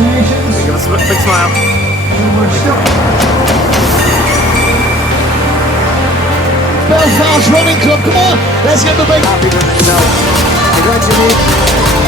Congratulations. Give us a big smile. Belfast Running Club, come on, let's get the big... Happy birthday, Congratulations.